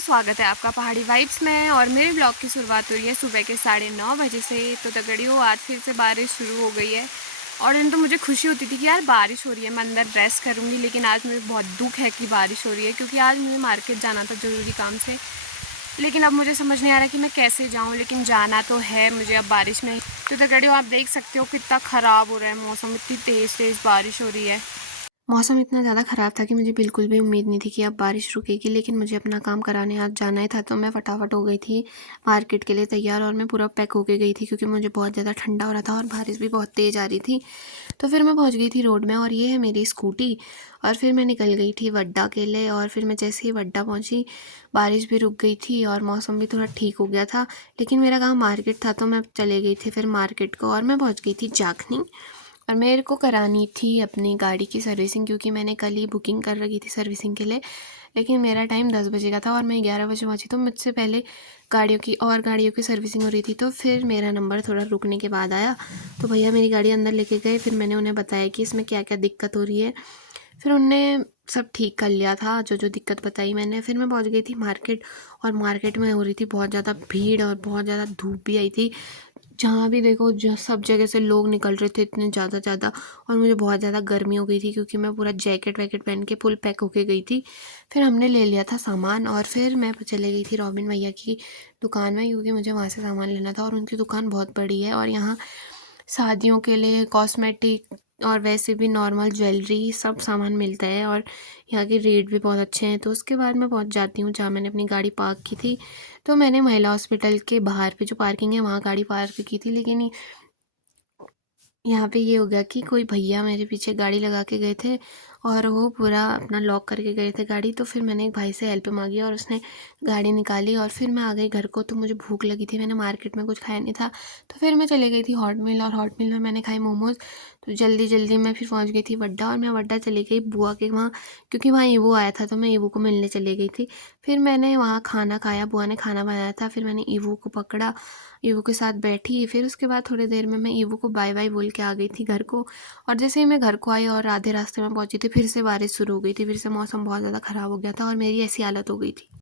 स्वागत है आपका पहाड़ी वाइब्स में। और मेरे ब्लॉग की शुरुआत हुई है सुबह के 9:30 बजे से। तो तगड़ियों आज फिर से बारिश शुरू हो गई है और इन तो मुझे खुशी होती थी कि यार बारिश हो रही है, मैं अंदर रेस्ट करूँगी, लेकिन आज मुझे बहुत दुख है कि बारिश हो रही है क्योंकि आज मुझे मार्केट जाना था ज़रूरी काम से। लेकिन अब मुझे समझ नहीं आ रहा कि मैं कैसे जाऊँ, लेकिन जाना तो है मुझे अब बारिश में। तो तगड़ियों आप देख सकते हो कितना ख़राब हो रहा है मौसम, इतनी तेज़ तेज़ बारिश हो रही है। मौसम इतना ज़्यादा ख़राब था कि मुझे बिल्कुल भी उम्मीद नहीं थी कि अब बारिश रुकेगी, लेकिन मुझे अपना काम कराने आज जाना ही था। तो मैं फटाफट हो गई थी मार्केट के लिए तैयार और मैं पूरा पैक होके गई थी क्योंकि मुझे बहुत ज़्यादा ठंडा हो रहा था और बारिश भी बहुत तेज़ आ रही थी। तो फिर मैं पहुंच गई थी रोड में और ये है मेरी स्कूटी। और फिर मैं निकल गई थी वड्डा के लिए और फिर मैं जैसे ही वड्डा पहुंची बारिश भी रुक गई थी और मौसम भी थोड़ा ठीक हो गया था। लेकिन मेरा काम मार्केट था तो मैं चले गई थी फिर मार्केट को और मैं पहुँच गई थी जाखनी। और मेरे को करानी थी अपनी गाड़ी की सर्विसिंग क्योंकि मैंने कल ही बुकिंग कर रखी थी सर्विसिंग के लिए। लेकिन मेरा टाइम 10 बजे का था और मैं 11 बजे पहुंची, तो मुझसे पहले गाड़ियों की सर्विसिंग हो रही थी। तो फिर मेरा नंबर थोड़ा रुकने के बाद आया, तो भैया मेरी गाड़ी अंदर लेके गए। फिर मैंने उन्हें बताया कि इसमें क्या क्या दिक्कत हो रही है। फिर उनने सब ठीक कर लिया था जो जो दिक्कत बताई मैंने। फिर मैं पहुंच गई थी मार्केट और मार्केट में हो रही थी बहुत ज़्यादा भीड़ और बहुत ज़्यादा धूप भी आई थी। जहाँ भी देखो सब जगह से लोग निकल रहे थे इतने ज़्यादा और मुझे बहुत ज़्यादा गर्मी हो गई थी क्योंकि मैं पूरा जैकेट वैकेट पहन के फुल पैक होके गई थी। फिर हमने ले लिया था सामान और फिर मैं चले गई थी रॉबिन भैया की दुकान में क्योंकि मुझे वहाँ से सामान लेना था। और उनकी दुकान बहुत बड़ी है और यहाँ शादियों के लिए कॉस्मेटिक और वैसे भी नॉर्मल ज्वेलरी सब सामान मिलता है और यहाँ के रेट भी बहुत अच्छे हैं। तो उसके बाद मैं पहुँच जाती हूँ जहाँ मैंने अपनी गाड़ी पार्क की थी। तो मैंने महिला हॉस्पिटल के बाहर पे जो पार्किंग है वहाँ गाड़ी पार्क की थी, लेकिन यहाँ पे ये हो गया कि कोई भैया मेरे पीछे गाड़ी लगा के गए थे और वो पूरा अपना लॉक करके गए थे गाड़ी। तो फिर मैंने एक भाई से हेल्प मांगी और उसने गाड़ी निकाली और फिर मैं आ गई घर को। तो मुझे भूख लगी थी, मैंने मार्केट में कुछ खाया नहीं था, तो फिर मैं चली गई थी हॉट मिल और हॉट मिल में मैंने खाई मोमोज़। तो जल्दी जल्दी मैं फिर पहुँच गई थी वड्डा और मैं वड्डा चली गई बुआ के वहाँ क्योंकि वहाँ ईवो आया था, तो मैं ईवो को मिलने चली गई थी। फिर मैंने वहाँ खाना खाया, बुआ ने खाना बनाया था, फिर मैंने ईवो को पकड़ा, ईवो के साथ बैठी। फिर उसके बाद थोड़ी देर में मैं ईवो को बाय बाय बोल के आ गई थी घर को। और जैसे ही मैं घर को आई और आधे रास्ते में पहुंची थी फिर से बारिश शुरू हो गई थी, फिर से मौसम बहुत ज़्यादा ख़राब हो गया था और मेरी ऐसी हालत हो गई थी।